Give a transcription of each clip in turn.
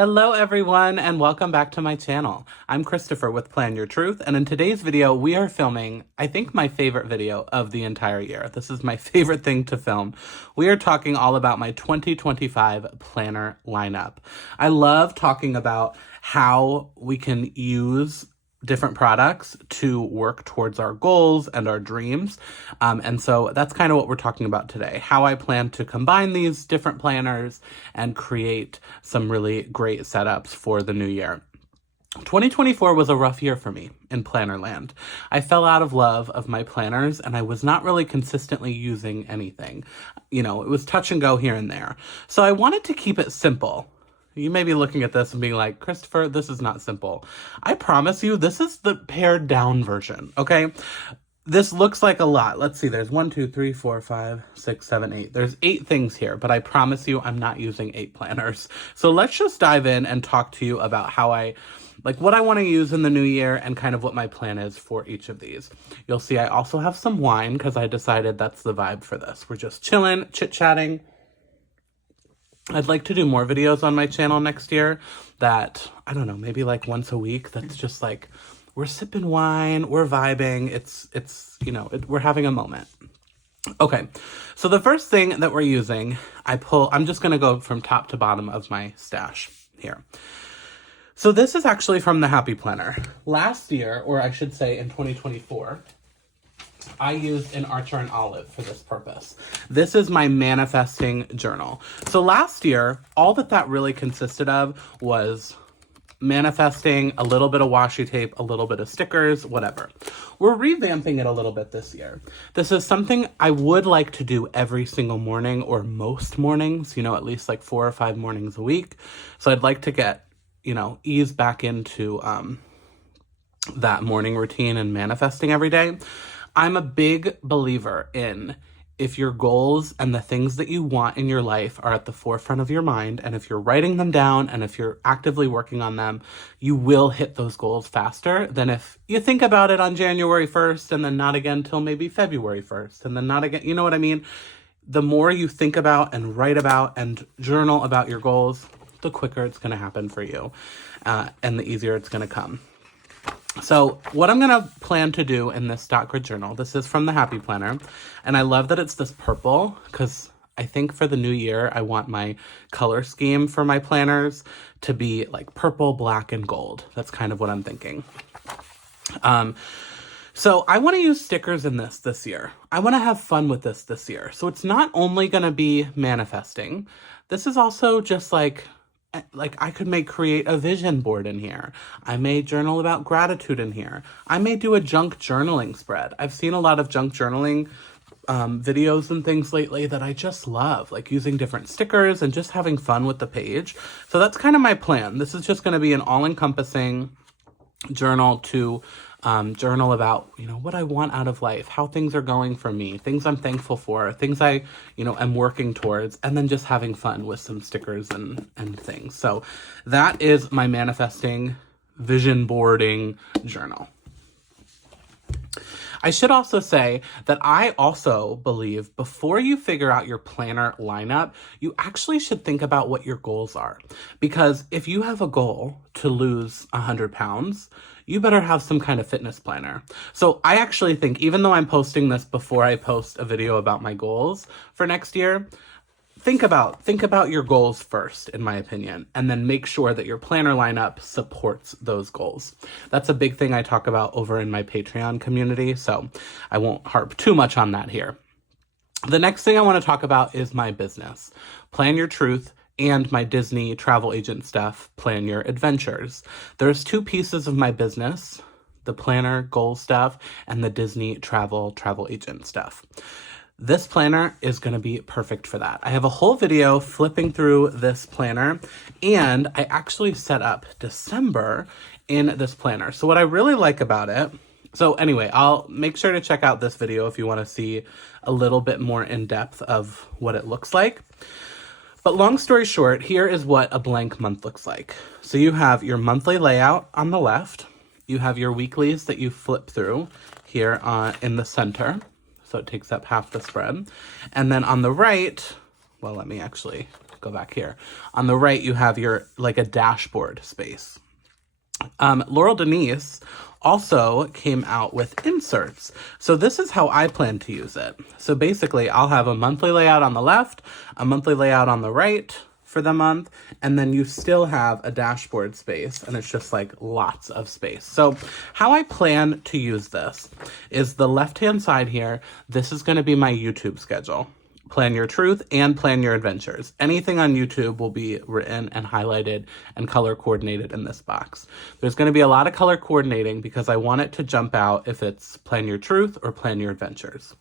Hello everyone and welcome back to my channel. I'm Christopher with Plan Your Truth, and in today's video we are filming, I think, my favorite video of the entire year. This is my favorite thing to film. We are talking all about my 2025 planner lineup. I love talking about how we can use different products to work towards our goals and our dreams. And so that's kind of what we're talking about today, how I plan to combine these different planners and create some really great setups for the new year. 2024 was a rough year for me in planner land. I fell out of love of my planners and I was not really consistently using anything. You know, it was touch and go here and there. So I wanted to keep it simple. You may be looking at this and being like, Christopher, this is not simple. I promise you, this is the pared down version, okay? This looks like a lot. Let's see, there's 1, 2, 3, 4, 5, 6, 7, 8. There's 8 things here, but I promise you I'm not using 8 planners. So let's just dive in and talk to you about how what I want to use in the new year and kind of what my plan is for each of these. You'll see I also have some wine because I decided that's the vibe for this. We're just chilling, chit-chatting. I'd like to do more videos on my channel next year that, I don't know, maybe like once a week. That's just like, we're sipping wine, we're vibing. We're having a moment. Okay, so the first thing that we're using, I'm just going to go from top to bottom of my stash here. So this is actually from the Happy Planner. Last year, or I should say in 2024, I used an Archer and Olive for this purpose. This is my manifesting journal. So last year, all that really consisted of was manifesting, a little bit of washi tape, a little bit of stickers, whatever. We're revamping it a little bit this year. This is something I would like to do every single morning or most mornings, at least like 4 or 5 mornings a week. So I'd like to get, ease back into that morning routine and manifesting every day. I'm a big believer in if your goals and the things that you want in your life are at the forefront of your mind, and if you're writing them down and if you're actively working on them, you will hit those goals faster than if you think about it on January 1st and then not again till maybe February 1st and then not again. You know what I mean? The more you think about and write about and journal about your goals, the quicker it's going to happen for you and the easier it's going to come. So what I'm going to plan to do in this dot grid journal, this is from the Happy Planner, and I love that it's this purple because I think for the new year, I want my color scheme for my planners to be like purple, black, and gold. That's kind of what I'm thinking. So I want to use stickers in this year. I want to have fun with this year. So it's not only going to be manifesting. This is also just like I could create a vision board in here. I may journal about gratitude in here. I may do a junk journaling spread. I've seen a lot of junk journaling videos and things lately that I just love, like using different stickers and just having fun with the page. So that's kind of my plan. This is just going to be an all-encompassing journal to journal about, what I want out of life, how things are going for me, things I'm thankful for, things I, am working towards, and then just having fun with some stickers and things. So that is my manifesting vision boarding journal. I should also say that I also believe before you figure out your planner lineup, you actually should think about what your goals are. Because if you have a goal to lose 100 pounds, you better have some kind of fitness planner. So I actually think, even though I'm posting this before I post a video about my goals for next year, think about your goals first, in my opinion, and then make sure that your planner lineup supports those goals. That's a big thing I talk about over in my Patreon community, so I won't harp too much on that here. The next thing I want to talk about is my business, Plan Your Truth, and my Disney travel agent stuff, Plan Your Adventures. There's 2 pieces of my business, the planner goal stuff and the Disney travel agent stuff. This planner is going to be perfect for that. I have a whole video flipping through this planner, and I actually set up December in this planner. So what I really like about it, so anyway, I'll make sure to check out this video if you want to see a little bit more in depth of what it looks like. But long story short, here is what a blank month looks like. So you have your monthly layout on the left. You have your weeklies that you flip through here in the center. So it takes up half the spread. And then on the right, well, let me actually go back here. On the right, you have your, like a dashboard space. Laurel Denise also came out with inserts. So this is how I plan to use it. So basically, I'll have a monthly layout on the left, a monthly layout on the right for the month, and then you still have a dashboard space, and it's just like lots of space. So how I plan to use this is the left-hand side here. This is going to be my YouTube schedule. Plan Your Truth and Plan Your Adventures. Anything on YouTube will be written and highlighted and color coordinated in this box. There's going to be a lot of color coordinating because I want it to jump out if it's Plan Your Truth or Plan Your Adventures.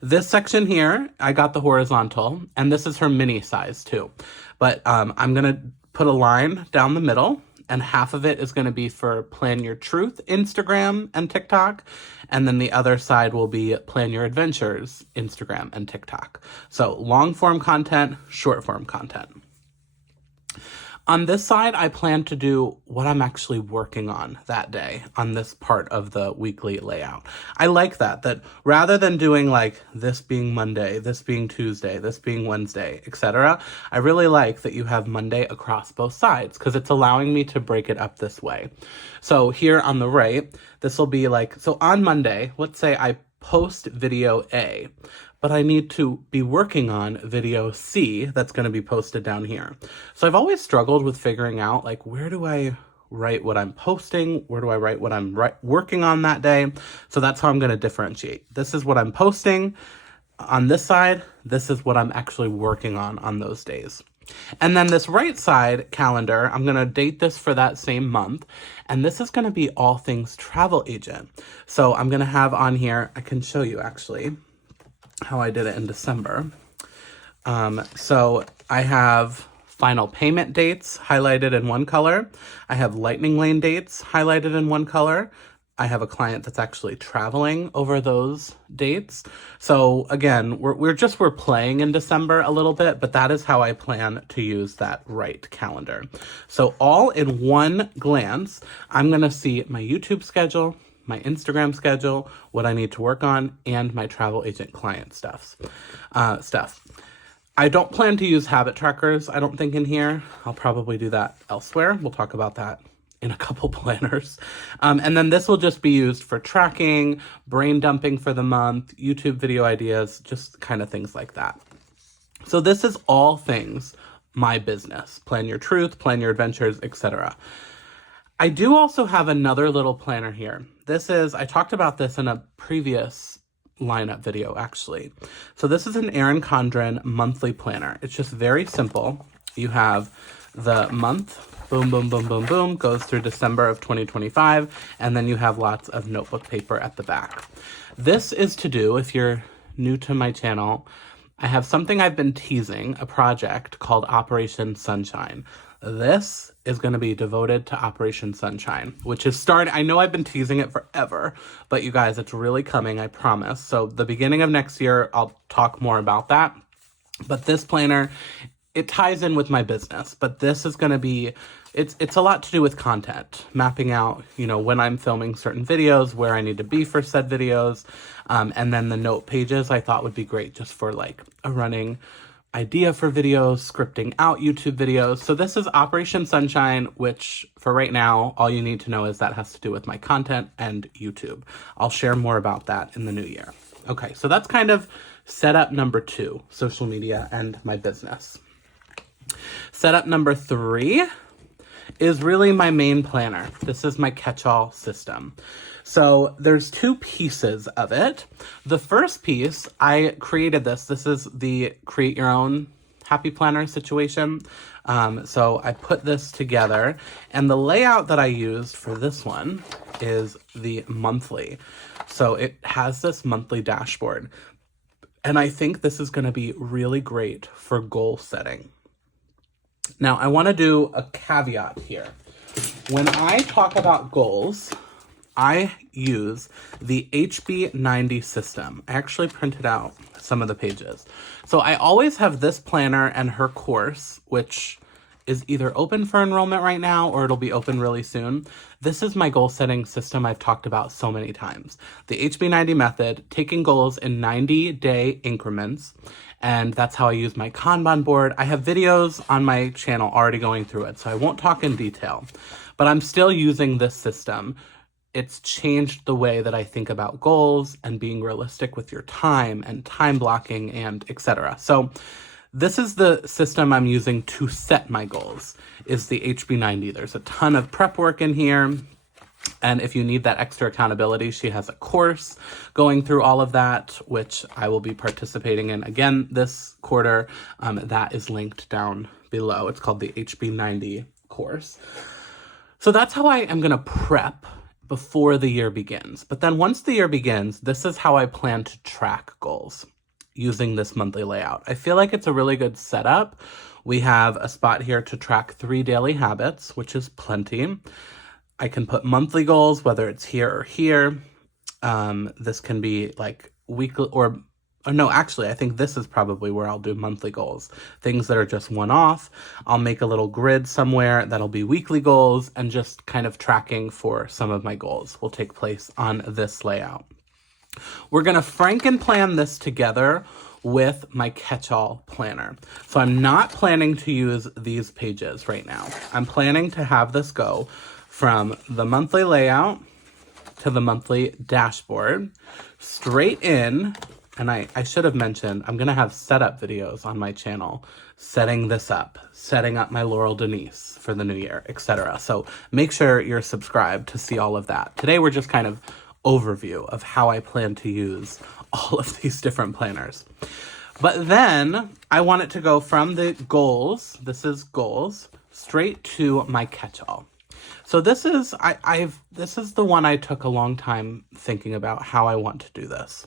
This section here, I got the horizontal, and this is her mini size too. But I'm going to put a line down the middle, and half of it is going to be for Plan Your Truth, Instagram and TikTok. And then the other side will be Plan Your Adventures, Instagram and TikTok. So long form content, short form content. On this side, I plan to do what I'm actually working on that day on this part of the weekly layout. I like that rather than doing like this being Monday, this being Tuesday, this being Wednesday, etc., I really like that you have Monday across both sides because it's allowing me to break it up this way. So here on the right, this will be like, so on Monday, let's say I post video A, but I need to be working on video C that's going to be posted down here. So I've always struggled with figuring out, like, where do I write what I'm posting? Where do I write what I'm working on that day? So that's how I'm going to differentiate. This is what I'm posting on this side. This is what I'm actually working on those days. And then this right side calendar, I'm going to date this for that same month. And this is going to be all things travel agent. So I'm going to have on here, I can show you actually how I did it in December. So I have final payment dates highlighted in one color. I have lightning lane dates highlighted in one color. I have a client that's actually traveling over those dates. So again, we're playing in December a little bit, but that is how I plan to use that right calendar. So all in one glance, I'm going to see my YouTube schedule, my Instagram schedule, what I need to work on, and my travel agent client stuff. I don't plan to use habit trackers, I don't think, in here. I'll probably do that elsewhere. We'll talk about that in a couple planners. And then this will just be used for tracking, brain dumping for the month, YouTube video ideas, just kind of things like that. So this is all things my business. Plan Your Truth, Plan Your Adventures, etc. I do also have another little planner here. I talked about this in a previous lineup video, actually. So this is an Erin Condren monthly planner. It's just very simple. You have the month, boom, boom, boom, boom, boom, goes through December of 2025, and then you have lots of notebook paper at the back. This is to do, if you're new to my channel, I have something I've been teasing, a project called Operation Sunshine. This is going to be devoted to Operation Sunshine, which is starting. I know I've been teasing it forever, but you guys, it's really coming, I promise. So the beginning of next year, I'll talk more about that. But this planner, it ties in with my business, but this is going to be, it's a lot to do with content, mapping out, when I'm filming certain videos, where I need to be for said videos. And then the note pages I thought would be great just for like a running idea for videos, scripting out YouTube videos. So this is Operation Sunshine, which for right now, all you need to know is that has to do with my content and YouTube. I'll share more about that in the new year. Okay, so that's kind of setup number 2, social media and my business. Setup number 3 is really my main planner. This is my Catchall system. So there's 2 pieces of it. The first piece, I created this. This is the create your own happy planner situation. So I put this together, and the layout that I used for this one is the monthly. So it has this monthly dashboard. And I think this is going to be really great for goal setting. Now, I want to do a caveat here. When I talk about goals, I use the HB90 system. I actually printed out some of the pages. So I always have this planner and her course, which is either open for enrollment right now or it'll be open really soon. This is my goal setting system I've talked about so many times. The HB90 method, taking goals in 90-day increments and that's how I use my Kanban board. I have videos on my channel already going through it, so I won't talk in detail, but I'm still using this system. It's changed the way that I think about goals and being realistic with your time and time blocking and etc. So this is the system I'm using to set my goals, is the HB90. There's a ton of prep work in here. And if you need that extra accountability, she has a course going through all of that, which I will be participating in again this quarter. That is linked down below. It's called the HB90 course. So that's how I am going to prep before the year begins. But then once the year begins, this is how I plan to track goals using this monthly layout. I feel like it's a really good setup. We have a spot here to track 3 daily habits, which is plenty. I can put monthly goals, whether it's here or here. This can be like weekly or no, actually, I think this is probably where I'll do monthly goals. Things that are just one-off. I'll make a little grid somewhere that'll be weekly goals, and just kind of tracking for some of my goals will take place on this layout. We're going to Franken-plan this together with my Catchall planner. So I'm not planning to use these pages right now. I'm planning to have this go from the monthly layout to the monthly dashboard, straight in. And I should have mentioned, I'm going to have setup videos on my channel, setting this up, setting up my Laurel Denise for the new year, etc. So make sure you're subscribed to see all of that. Today, we're just kind of overview of how I plan to use all of these different planners. But then I want it to go from the goals, this is goals, straight to my Catchall. So this is, this is the one I took a long time thinking about how I want to do this.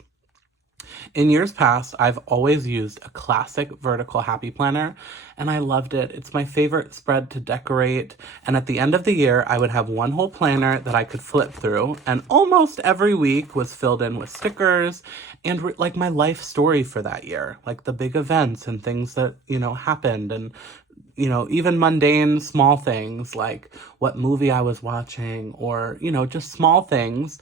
In years past, I've always used a classic vertical happy planner, and I loved it. It's my favorite spread to decorate, and at the end of the year, I would have one whole planner that I could flip through, and almost every week was filled in with stickers and like my life story for that year, like the big events and things that, you know, happened, and you know, even mundane small things like what movie I was watching, or, you know, just small things.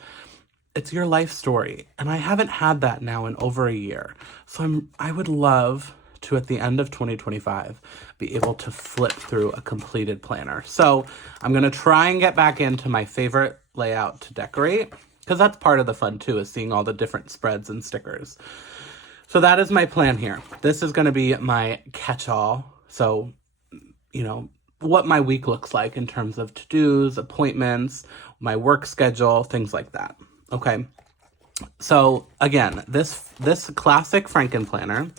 It's your life story. And I haven't had that now in over a year. So I would love to, at the end of 2025, be able to flip through a completed planner. So I'm going to try and get back into my favorite layout to decorate, because that's part of the fun too, is seeing all the different spreads and stickers. So that is my plan here. This is going to be my Catchall. So, you know, what my week looks like in terms of to-dos, appointments, my work schedule, things like that. Okay, so again, this classic Franken planner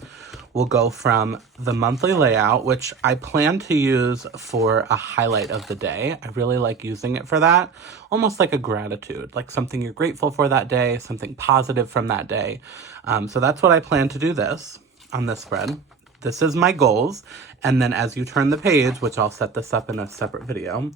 will go from the monthly layout, which I plan to use for a highlight of the day. I really like using it for that, almost like a gratitude, like something you're grateful for that day, something positive from that day. So that's what I plan to do this on this spread. This is my goals, and then as you turn the page, which I'll set this up in a separate video,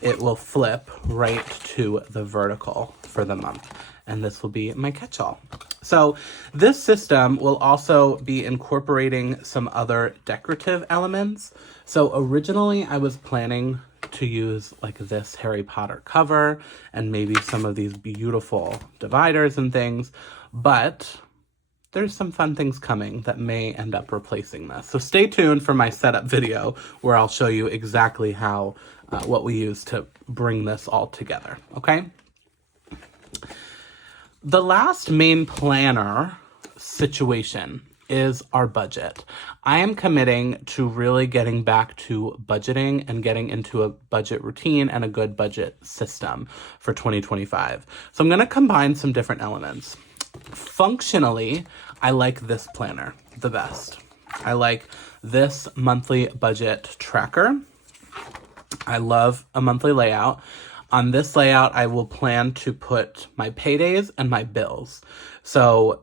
it will flip right to the vertical for the month. And this will be my Catchall. So this system will also be incorporating some other decorative elements. So originally I was planning to use like this Harry Potter cover and maybe some of these beautiful dividers and things, but there's some fun things coming that may end up replacing this. So stay tuned for my setup video where I'll show you exactly how what we use to bring this all together, okay? The last main planner situation is our budget. I am committing to really getting back to budgeting and getting into a budget routine and a good budget system for 2025. So I'm going to combine some different elements. Functionally, I like this planner the best. I like this monthly budget tracker. I love a monthly layout. On this layout, I will plan to put my paydays and my bills. So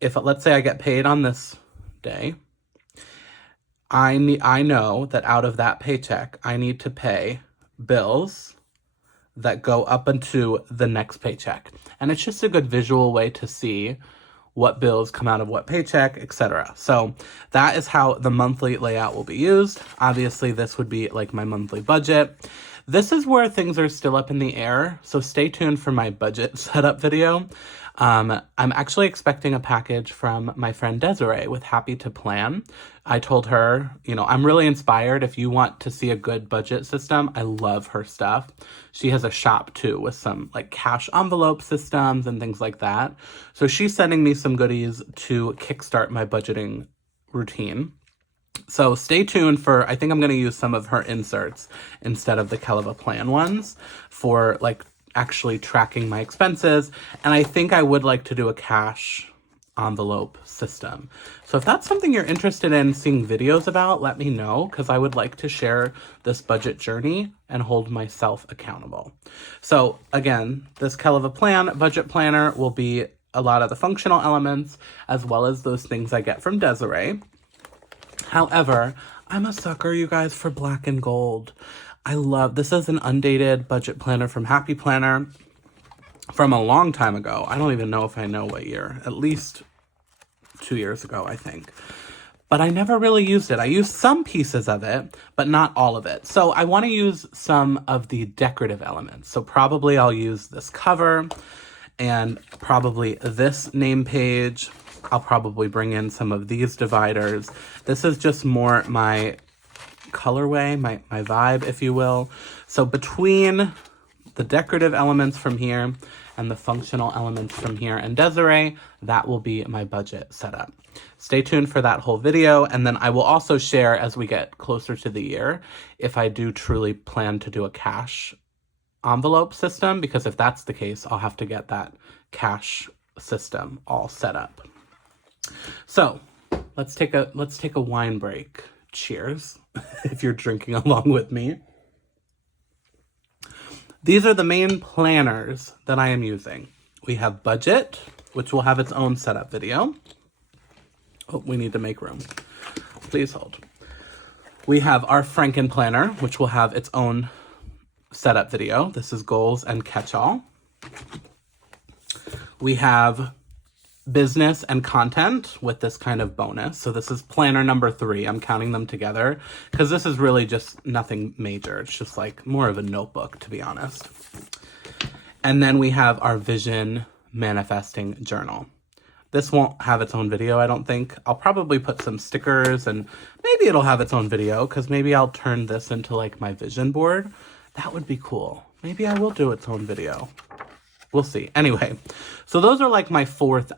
if, let's say I get paid on this day, I know that out of that paycheck, I need to pay bills that go up into the next paycheck. And it's just a good visual way to see what bills come out of what paycheck, etc. So that is how the monthly layout will be used. Obviously, this would be like my monthly budget. This is where things are still up in the air, so stay tuned for my budget setup video. I'm actually expecting a package from my friend Desiree with Happy to Plan. I told her, you know, I'm really inspired. If you want to see a good budget system, I love her stuff. She has a shop too with some like cash envelope systems and things like that. So she's sending me some goodies to kickstart my budgeting routine. So stay tuned for, I think I'm going to use some of her inserts instead of the Catchall plan ones for like actually tracking my expenses. And I think I would like to do a cash envelope system. So if that's something you're interested in seeing videos about, let me know, because I would like to share this budget journey and hold myself accountable. So again, this Catchall plan budget planner will be a lot of the functional elements as well as those things I get from Desiree. However, I'm a sucker, you guys, for black and gold. I love, this is an undated budget planner from Happy Planner from a long time ago. I don't even know if I know what year, at least 2 years ago, I think. But I never really used it. I used some pieces of it, but not all of it. So I want to use some of the decorative elements. So probably I'll use this cover and probably this name page. I'll probably bring in some of these dividers. This is just more my colorway, my vibe, if you will. So between the decorative elements from here and the functional elements from here and Desiree, that will be my budget setup. Stay tuned for that whole video, and then I will also share as we get closer to the year if I do truly plan to do a cash envelope system, because if that's the case, I'll have to get that cash system all set up. So let's take a wine break. Cheers, if you're drinking along with me. These are the main planners that I am using. We have Budget, which will have its own setup video. Oh, we need to make room. Please hold. We have our Franken Planner, which will have its own setup video. This is Goals and Catchall. We have Business and Content with this kind of bonus. So this is planner number 3. I'm counting them together because this is really just nothing major. It's just like more of a notebook, to be honest. And then we have our Vision Manifesting Journal. This won't have its own video, I don't think. I'll probably put some stickers and maybe it'll have its own video because maybe I'll turn this into like my vision board. That would be cool. Maybe I will do its own video. We'll see. Anyway, so those are like my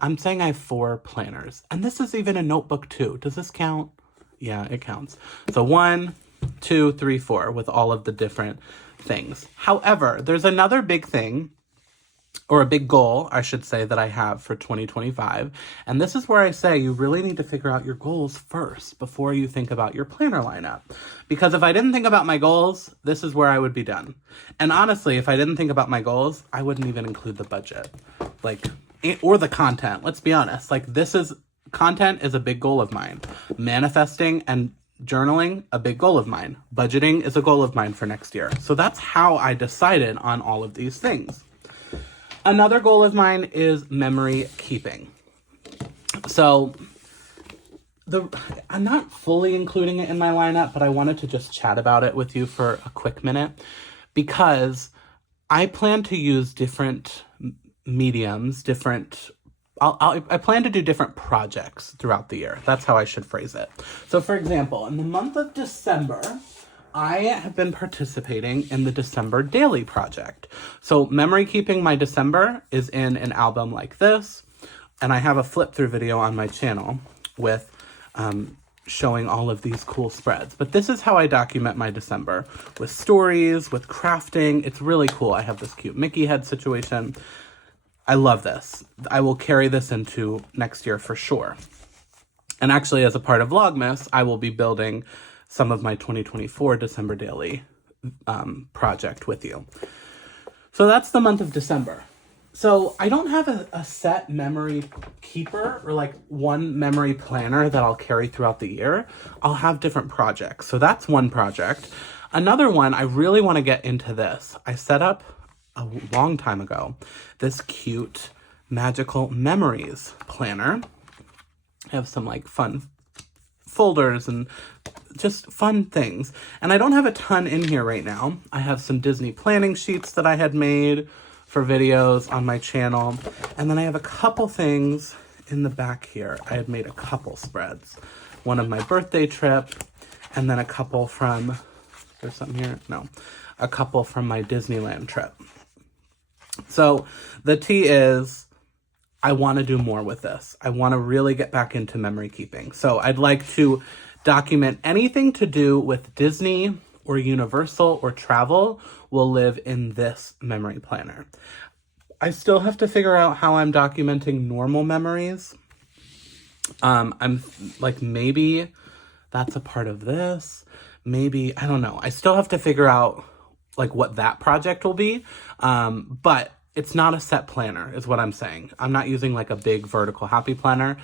I'm saying I have 4 planners. And this is even a notebook too. Does this count? Yeah, it counts. So 1, 2, 3, 4 with all of the different things. However, there's another big thing, or a big goal, I should say, that I have for 2025. And this is where I say you really need to figure out your goals first before you think about your planner lineup. Because if I didn't think about my goals, this is where I would be done. And honestly, if I didn't think about my goals, I wouldn't even include the budget. Or the content, let's be honest. Content is a big goal of mine. Manifesting and journaling, a big goal of mine. Budgeting is a goal of mine for next year. So that's how I decided on all of these things. Another goal of mine is memory keeping. So I'm not fully including it in my lineup, but I wanted to just chat about it with you for a quick minute because I plan to use different mediums, I plan to do different projects throughout the year. That's how I should phrase it. So for example, in the month of December, I have been participating in the December Daily Project. So memory keeping my December is in an album like this. And I have a flip through video on my channel with showing all of these cool spreads. But this is how I document my December with stories, with crafting. It's really cool. I have this cute Mickey head situation. I love this. I will carry this into next year for sure. And actually, as a part of Vlogmas, I will be building some of my 2024 December Daily project with you. So that's the month of December. So I don't have a set memory keeper or like one memory planner that I'll carry throughout the year. I'll have different projects. So that's one project. Another one, I really want to get into this. I set up a long time ago this cute magical memories planner. I have some like fun folders and just fun things. And I don't have a ton in here right now. I have some Disney planning sheets that I had made for videos on my channel. And then I have a couple things in the back here. I had made a couple spreads. One of my birthday trip, and then a couple from, there's something here? No. A couple from my Disneyland trip. So the tea is, I want to do more with this. I want to really get back into memory keeping. So I'd like to document anything to do with Disney or Universal or travel will live in this memory planner. I still have to figure out how I'm documenting normal memories. I'm like, maybe that's a part of this. Maybe, I don't know. I still have to figure out like what that project will be. But it's not a set planner is what I'm saying. I'm not using like a big vertical happy planner.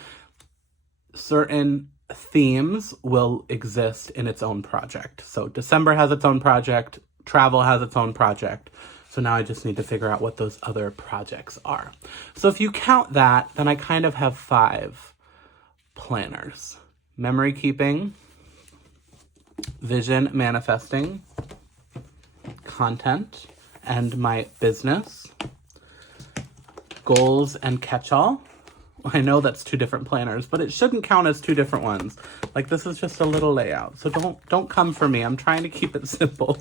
Certain themes will exist in its own project. So December has its own project. Travel has its own project. So now I just need to figure out what those other projects are. So if you count that, then I kind of have 5 planners. Memory keeping, vision manifesting, content, and my business, goals and catch-all. I know that's 2 different planners, but it shouldn't count as 2 different ones. Like, this is just a little layout. So don't come for me. I'm trying to keep it simple.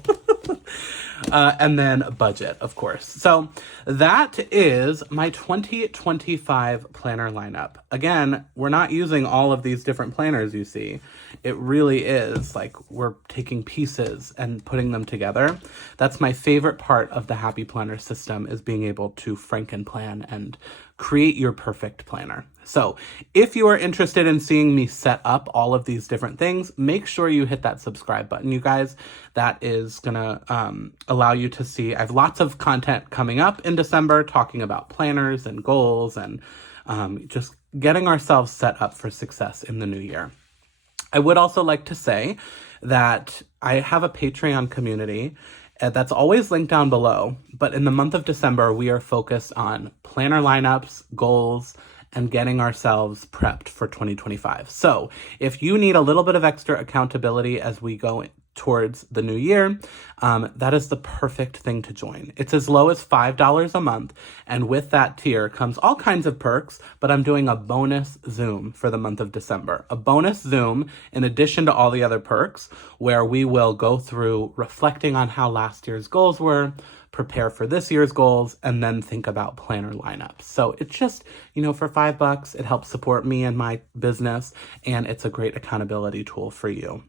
And then budget, of course. So that is my 2025 planner lineup. Again, we're not using all of these different planners you see. It really is like we're taking pieces and putting them together. That's my favorite part of the Happy Planner system, is being able to Franken-plan and create your perfect planner. So if you are interested in seeing me set up all of these different things, make sure you hit that subscribe button, you guys. That is gonna allow you to see, I have lots of content coming up in December talking about planners and goals and just getting ourselves set up for success in the new year. I would also like to say that I have a Patreon community that's always linked down below, but in the month of December, we are focused on planner lineups, goals, and getting ourselves prepped for 2025. So if you need a little bit of extra accountability as we go towards the new year, that is the perfect thing to join. It's as low as $5 a month, and with that tier comes all kinds of perks, but I'm doing a bonus Zoom for the month of December. A bonus Zoom in addition to all the other perks, where we will go through reflecting on how last year's goals were, prepare for this year's goals, and then think about planner lineups. So it's just, for $5, it helps support me and my business, and it's a great accountability tool for you.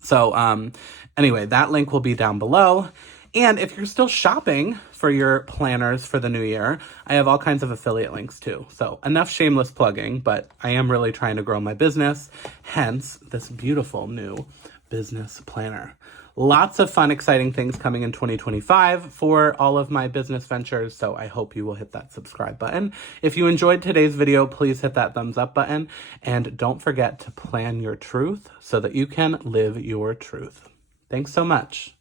So anyway, that link will be down below. And if you're still shopping for your planners for the new year, I have all kinds of affiliate links too. So enough shameless plugging, but I am really trying to grow my business, hence this beautiful new business planner. Lots of fun, exciting things coming in 2025 for all of my business ventures, so I hope you will hit that subscribe button. If you enjoyed today's video, please hit that thumbs up button, and don't forget to plan your truth so that you can live your truth. Thanks so much.